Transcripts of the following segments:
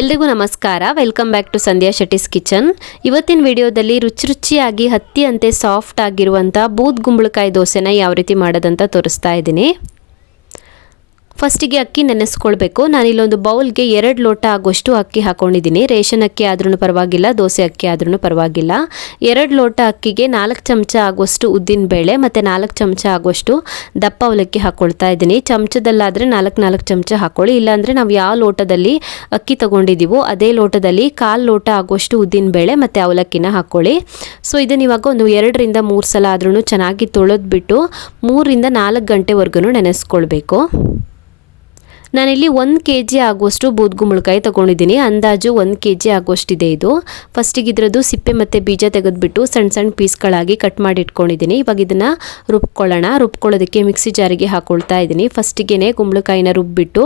ಎಲ್ರಿಗೂ ನಮಸ್ಕಾರ. Welcome back to Sandhya Shetty's kitchen. ಇವತ್ತಿನ ವಿಡಿಯೋದಲ್ಲಿ ರುಚಿಯಾಗಿ ಹತ್ತಿಯಂತೆ ಸಾಫ್ಟ್ ಆಗಿರುವಂಥ ಬೂದ್ ಗುಂಬಳಕಾಯಿ ದೋಸೆನ ಯಾವ ರೀತಿ ಮಾಡೋದಂತ ತೋರಿಸ್ತಾ ಇದ್ದೀನಿ. ಫಸ್ಟಿಗೆ ಅಕ್ಕಿ ನೆನೆಸ್ಕೊಳ್ಬೇಕು. ನಾನಿಲ್ಲೊಂದು ಬೌಲ್ಗೆ 2 ಲೋಟ ಆಗೋಷ್ಟು ಅಕ್ಕಿ ಹಾಕೊಂಡಿದ್ದೀನಿ. ರೇಷನ್ ಅಕ್ಕಿ ಆದ್ರೂ ಪರವಾಗಿಲ್ಲ, ದೋಸೆ ಅಕ್ಕಿ ಆದ್ರೂ ಪರವಾಗಿಲ್ಲ. 2 ಲೋಟ ಅಕ್ಕಿಗೆ 4 ಚಮಚ ಆಗೋಷ್ಟು ಉದ್ದಿನ ಬೇಳೆ ಮತ್ತು 4 ಚಮಚ ಆಗೋಷ್ಟು ದಪ್ಪ ಅವಲಕ್ಕಿ ಹಾಕ್ಕೊಳ್ತಾ ಇದ್ದೀನಿ. ಚಮಚದಲ್ಲಾದರೆ 4 ಚಮಚ ಹಾಕ್ಕೊಳ್ಳಿ. ಇಲ್ಲಾಂದರೆ ನಾವು ಯಾವ ಲೋಟದಲ್ಲಿ ಅಕ್ಕಿ ತೊಗೊಂಡಿದ್ದೀವೋ ಅದೇ ಲೋಟದಲ್ಲಿ 1/4 ಲೋಟ ಆಗೋಷ್ಟು ಉದ್ದಿನ ಬೇಳೆ ಮತ್ತು ಅವಲಕ್ಕಿನ ಹಾಕ್ಕೊಳ್ಳಿ. ಸೊ ಇದನ್ನು ಇವಾಗ ಒಂದು 2 ರಿಂದ 3 ಸಲ ಆದ್ರೂ ಚೆನ್ನಾಗಿ ತೊಳೆದ್ಬಿಟ್ಟು 3 ರಿಂದ 4 ಗಂಟೆವರೆಗೂ ನೆನೆಸ್ಕೊಳ್ಬೇಕು. ನಾನಿಲ್ಲಿ 1 kg ಆಗುವಷ್ಟು ಬೂದ್ ಗುಂಬಳಕಾಯಿ ತೊಗೊಂಡಿದ್ದೀನಿ. ಅಂದಾಜು 1 kg ಆಗುವಷ್ಟಿದೆ ಇದು. ಫಸ್ಟಿಗೆ ಇದರದ್ದು ಸಿಪ್ಪೆ ಮತ್ತು ಬೀಜ ತೆಗೆದುಬಿಟ್ಟು ಸಣ್ಣ ಪೀಸ್ಗಳಾಗಿ ಕಟ್ ಮಾಡಿ ಇಟ್ಕೊಂಡಿದ್ದೀನಿ. ಇವಾಗ ಇದನ್ನು ರುಬ್ಕೊಳ್ಳೋಣ. ರುಬ್ಕೊಳ್ಳೋದಕ್ಕೆ ಮಿಕ್ಸಿ ಜಾರಿಗೆ ಹಾಕ್ಕೊಳ್ತಾ ಇದ್ದೀನಿ. ಫಸ್ಟಿಗೆ ಗುಂಬಳಕಾಯಿನ ರುಬ್ಬಿಟ್ಟು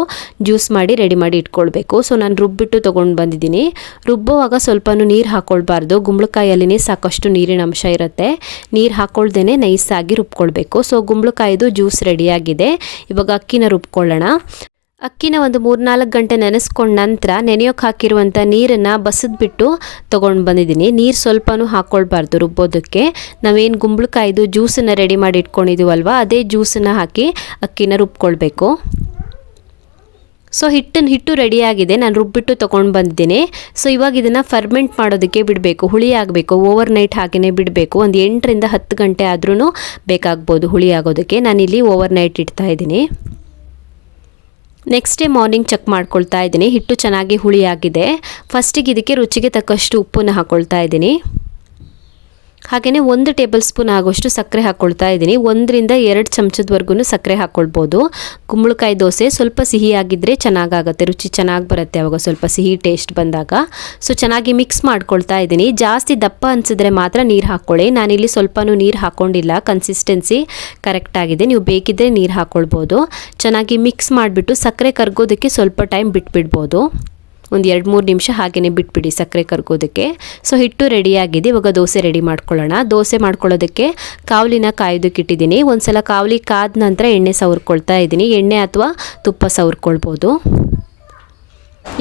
ಜ್ಯೂಸ್ ಮಾಡಿ ರೆಡಿ ಮಾಡಿ ಇಟ್ಕೊಳ್ಬೇಕು. ಸೊ ನಾನು ರುಬ್ಬಿಟ್ಟು ತೊಗೊಂಡು ಬಂದಿದ್ದೀನಿ. ರುಬ್ಬುವಾಗ ಸ್ವಲ್ಪ ನೀರು ಹಾಕ್ಕೊಳ್ಬಾರ್ದು. ಗುಂಬಳಕಾಯಲ್ಲಿನೇ ಸಾಕಷ್ಟು ನೀರಿನ ಅಂಶ ಇರುತ್ತೆ. ನೀರು ಹಾಕ್ಕೊಳ್ದೇ ನೈಸಾಗಿ ರುಬ್ಕೊಳ್ಬೇಕು. ಸೊ ಗುಂಬಳಕಾಯಿದು ಜ್ಯೂಸ್ ರೆಡಿಯಾಗಿದೆ. ಇವಾಗ ಅಕ್ಕಿನ ರುಬ್ಕೊಳ್ಳೋಣ. ಅಕ್ಕಿನ ಒಂದು 3-4 ಗಂಟೆ ನೆನೆಸ್ಕೊಂಡ ನಂತರ ನೆನೆಯೋಕೆ ಹಾಕಿರುವಂಥ ನೀರನ್ನು ಬಸಿದ್ಬಿಟ್ಟು ತೊಗೊಂಡು ಬಂದಿದ್ದೀನಿ. ನೀರು ಸ್ವಲ್ಪನೂ ಹಾಕ್ಕೊಳ್ಬಾರ್ದು ರುಬ್ಬೋದಕ್ಕೆ. ನಾವೇನು ಗುಂಬಳಕಾಯಿದು ಜ್ಯೂಸನ್ನು ರೆಡಿ ಮಾಡಿ ಇಟ್ಕೊಂಡಿದ್ದೀವಲ್ವ, ಅದೇ ಜ್ಯೂಸನ್ನು ಹಾಕಿ ಅಕ್ಕಿನ ರುಬ್ಕೊಳ್ಬೇಕು. ಸೊ ಹಿಟ್ಟು ರೆಡಿಯಾಗಿದೆ. ನಾನು ರುಬ್ಬಿಟ್ಟು ತೊಗೊಂಡು ಬಂದಿದ್ದೀನಿ. ಸೊ ಇವಾಗ ಇದನ್ನು ಫರ್ಮೆಂಟ್ ಮಾಡೋದಕ್ಕೆ ಬಿಡಬೇಕು. ಹುಳಿ ಆಗಬೇಕು. ಓವರ್ ನೈಟ್ ಹಾಗೆಯೇ ಬಿಡಬೇಕು. ಒಂದು 8 ರಿಂದ 10 ಗಂಟೆ ಆದ್ರೂ ಬೇಕಾಗ್ಬೋದು ಹುಳಿ ಆಗೋದಕ್ಕೆ. ನಾನಿಲ್ಲಿ ಓವರ್ ನೈಟ್ ಇಡ್ತಾ ಇದ್ದೀನಿ. ನೆಕ್ಸ್ಟ್ ಡೇ ಮಾರ್ನಿಂಗ್ ಚೆಕ್ ಮಾಡ್ಕೊಳ್ತಾ ಇದ್ದೀನಿ. ಹಿಟ್ಟು ಚೆನ್ನಾಗಿ ಹುಳಿಯಾಗಿದೆ. ಫಸ್ಟಿಗೆ ಇದಕ್ಕೆ ರುಚಿಗೆ ತಕ್ಕಷ್ಟು ಉಪ್ಪನ್ನು ಹಾಕ್ಕೊಳ್ತಾ ಇದ್ದೀನಿ. ಹಾಗೆಯೇ 1 ಟೇಬಲ್ ಸ್ಪೂನ್ ಆಗೋಷ್ಟು ಸಕ್ಕರೆ ಹಾಕ್ಕೊಳ್ತಾ ಇದ್ದೀನಿ. 1 ರಿಂದ 2 ಚಮಚದವರೆಗೂ ಸಕ್ಕರೆ ಹಾಕ್ಕೊಳ್ಬೋದು. ಗುಂಬಳಕಾಯಿ ದೋಸೆ ಸ್ವಲ್ಪ ಸಿಹಿಯಾಗಿದ್ದರೆ ಚೆನ್ನಾಗಾಗುತ್ತೆ, ರುಚಿ ಚೆನ್ನಾಗಿ ಬರುತ್ತೆ ಅವಾಗ ಸ್ವಲ್ಪ ಸಿಹಿ ಟೇಸ್ಟ್ ಬಂದಾಗ. ಸೊ ಚೆನ್ನಾಗಿ ಮಿಕ್ಸ್ ಮಾಡ್ಕೊಳ್ತಾ ಇದ್ದೀನಿ. ಜಾಸ್ತಿ ದಪ್ಪ ಅನಿಸಿದ್ರೆ ಮಾತ್ರ ನೀರು ಹಾಕ್ಕೊಳ್ಳಿ. ನಾನಿಲ್ಲಿ ಸ್ವಲ್ಪನೂ ನೀರು ಹಾಕ್ಕೊಂಡಿಲ್ಲ. ಕನ್ಸಿಸ್ಟೆನ್ಸಿ ಕರೆಕ್ಟಾಗಿದೆ. ನೀವು ಬೇಕಿದ್ದರೆ ನೀರು ಹಾಕ್ಕೊಳ್ಬೋದು. ಚೆನ್ನಾಗಿ ಮಿಕ್ಸ್ ಮಾಡಿಬಿಟ್ಟು ಸಕ್ಕರೆ ಕರಗೋದಕ್ಕೆ ಸ್ವಲ್ಪ ಟೈಮ್ ಬಿಟ್ಬಿಡ್ಬೋದು. ಒಂದು 2-3 ನಿಮಿಷ ಹಾಗೆಯೇ ಬಿಟ್ಬಿಡಿ ಸಕ್ಕರೆ ಕರಗೋದಕ್ಕೆ. ಸೊ ಹಿಟ್ಟು ರೆಡಿಯಾಗಿದೆ. ಇವಾಗ ದೋಸೆ ರೆಡಿ ಮಾಡ್ಕೊಳ್ಳೋಣ. ದೋಸೆ ಮಾಡ್ಕೊಳ್ಳೋದಕ್ಕೆ ಕಾವಲಿನ ಕಾಯೋದಕ್ಕೆ ಇಟ್ಟಿದ್ದೀನಿ. ಒಂದು ಸಲ ಕಾವಲಿ ಕಾದ ನಂತರ ಎಣ್ಣೆ ಸವರ್ಕೊಳ್ತಾ ಇದ್ದೀನಿ. ಎಣ್ಣೆ ಅಥವಾ ತುಪ್ಪ ಸವರ್ಕೊಳ್ಬೋದು.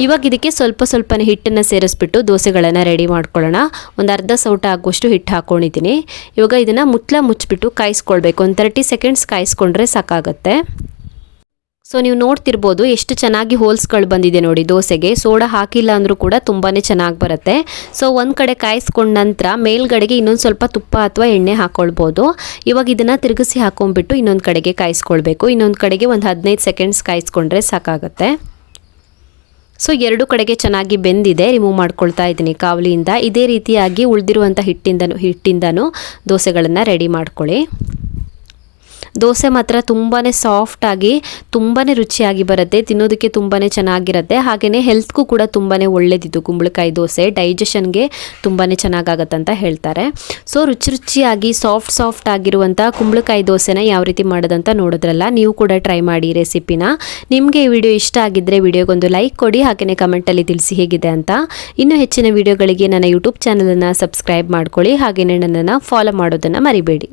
ಇವಾಗ ಇದಕ್ಕೆ ಸ್ವಲ್ಪನೇ ಹಿಟ್ಟನ್ನು ಸೇರಿಸ್ಬಿಟ್ಟು ದೋಸೆಗಳನ್ನು ರೆಡಿ ಮಾಡ್ಕೊಳ್ಳೋಣ. ಒಂದು ಅರ್ಧ ಸೌಟ ಆಗುವಷ್ಟು ಹಿಟ್ಟು ಹಾಕ್ಕೊಂಡಿದ್ದೀನಿ. ಇವಾಗ ಇದನ್ನು ಮುಚ್ಚಿಬಿಟ್ಟು ಕಾಯಿಸ್ಕೊಳ್ಬೇಕು. ಒಂದು 30 ಸೆಕೆಂಡ್ಸ್ ಕಾಯಿಸ್ಕೊಂಡ್ರೆ ಸಾಕಾಗುತ್ತೆ. ಸೊ ನೀವು ನೋಡ್ತಿರ್ಬೋದು ಎಷ್ಟು ಚೆನ್ನಾಗಿ ಹೋಲ್ಸ್ಗಳು ಬಂದಿದೆ ನೋಡಿ ದೋಸೆಗೆ. ಸೋಡಾ ಹಾಕಿಲ್ಲ ಅಂದರೂ ಕೂಡ ತುಂಬಾ ಚೆನ್ನಾಗಿ ಬರುತ್ತೆ. ಸೊ ಒಂದು ಕಡೆ ಕಾಯಿಸ್ಕೊಂಡ ನಂತರ ಮೇಲ್ಗಡೆಗೆ ಇನ್ನೊಂದು ಸ್ವಲ್ಪ ತುಪ್ಪ ಅಥವಾ ಎಣ್ಣೆ ಹಾಕ್ಕೊಳ್ಬೋದು. ಇವಾಗ ಇದನ್ನು ತಿರುಗಿಸಿ ಹಾಕೊಂಡ್ಬಿಟ್ಟು ಇನ್ನೊಂದು ಕಡೆಗೆ ಕಾಯಿಸ್ಕೊಳ್ಬೇಕು. ಇನ್ನೊಂದು ಕಡೆಗೆ ಒಂದು 15 ಸೆಕೆಂಡ್ಸ್ ಕಾಯಿಸ್ಕೊಂಡ್ರೆ ಸಾಕಾಗುತ್ತೆ. ಸೊ 2 ಕಡೆಗೆ ಚೆನ್ನಾಗಿ ಬೆಂದಿದೆ. ರಿಮೂವ್ ಮಾಡ್ಕೊಳ್ತಾ ಇದ್ದೀನಿ ಕಾವಲಿಯಿಂದ. ಇದೇ ರೀತಿಯಾಗಿ ಉಳಿದಿರುವಂಥ ಹಿಟ್ಟಿಂದನೂ ದೋಸೆಗಳನ್ನು ರೆಡಿ ಮಾಡ್ಕೊಳ್ಳಿ. ದೋಸೆ ಮಾತ್ರ ತುಂಬಾ ಸಾಫ್ಟಾಗಿ ತುಂಬಾ ರುಚಿಯಾಗಿ ಬರುತ್ತೆ. ತಿನ್ನೋದಕ್ಕೆ ತುಂಬಾ ಚೆನ್ನಾಗಿರುತ್ತೆ. ಹಾಗೆಯೇ ಹೆಲ್ತ್ಗೂ ಕೂಡ ತುಂಬಾ ಒಳ್ಳೆಯದಿದ್ದು ಗುಂಬಳಕಾಯಿ ದೋಸೆ. ಡೈಜೆಷನ್ಗೆ ತುಂಬಾ ಚೆನ್ನಾಗಾಗತ್ತೆ ಅಂತ ಹೇಳ್ತಾರೆ. ಸೊ ರುಚಿಯಾಗಿ ಸಾಫ್ಟ್ ಆಗಿರುವಂಥ ಕುಂಬಳಕಾಯಿ ದೋಸೆನ ಯಾವ ರೀತಿ ಮಾಡೋದಂತ ನೋಡಿದ್ರಲ್ಲ. ನೀವು ಕೂಡ ಟ್ರೈ ಮಾಡಿ ರೆಸಿಪಿನ. ನಿಮಗೆ ಈ ವಿಡಿಯೋ ಇಷ್ಟ ಆಗಿದ್ದರೆ ವಿಡಿಯೋಗೊಂದು ಲೈಕ್ ಕೊಡಿ. ಹಾಗೆಯೇ ಕಮೆಂಟಲ್ಲಿ ತಿಳಿಸಿ ಹೇಗಿದೆ ಅಂತ. ಇನ್ನೂ ಹೆಚ್ಚಿನ ವಿಡಿಯೋಗಳಿಗೆ ನನ್ನ ಯೂಟ್ಯೂಬ್ ಚಾನಲನ್ನು ಸಬ್ಸ್ಕ್ರೈಬ್ ಮಾಡ್ಕೊಳ್ಳಿ. ಹಾಗೆಯೇ ನನ್ನನ್ನು ಫಾಲೋ ಮಾಡೋದನ್ನು ಮರಿಬೇಡಿ.